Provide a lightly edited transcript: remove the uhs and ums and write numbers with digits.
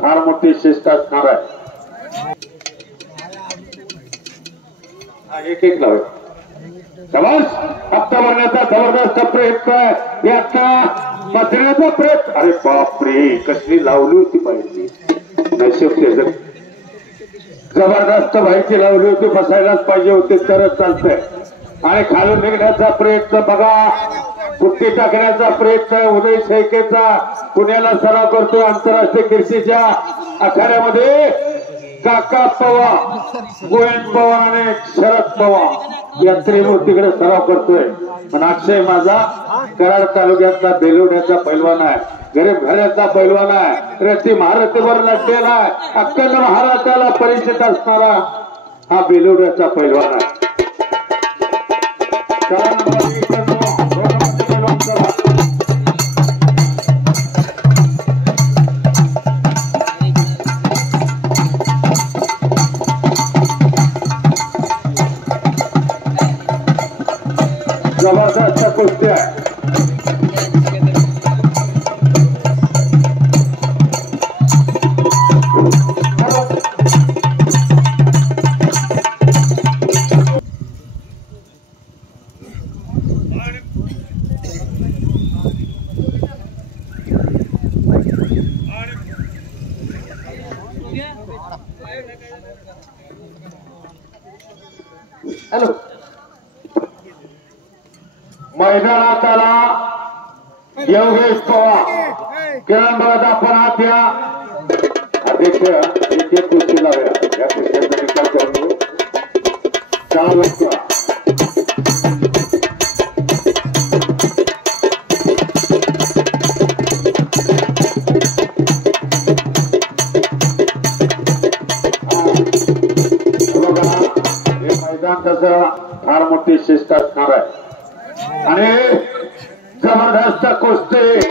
फार मोठी शिस्त असणार आहे। एक एक लाव शाबास हप्ता भरण्याचा जबरदस्त प्रयत्न आहे याचा बसण्याचा प्रयत्न। अरे बापरे कसली लावली होती पाहिजे नशीब त्याचं जबरदस्त व्हायची लावली होती बसायलाच पाहिजे होते तरच चालतंय। आणि खालून निघण्याचा प्रयत्न बघा कुट्टी टाकण्याचा प्रयत्न उदय शेळकेचा पुण्याला सराव करतोय आंतरराष्ट्रीय कीर्तीच्या आखाड्यामध्ये काका पवार गोविंद पवार आणि शरद पवार या त्रिमूर्तीकडे सराव करतोय। पण अक्षय माझा कराड तालुक्यातला बेलवड्याचा पैलवान आहे गरीब घराचा पैलवान आहे रस्ती महारथीवर लढलेला आहे अखंड महाराष्ट्राला परिचित असणारा हा बेलवड्याचा पैलवान आहे। जबरदस्त कुस्ती आहे। हॅलो मैदानात आला योगेश पवार किरण बघत आपण हात या अध्यक्ष इथे कुस्ती लावूया या कुस्तीचा निकाल करू चालू फार मोठी शिस्त असणार आहे आणि जबरदस्त कुस्ती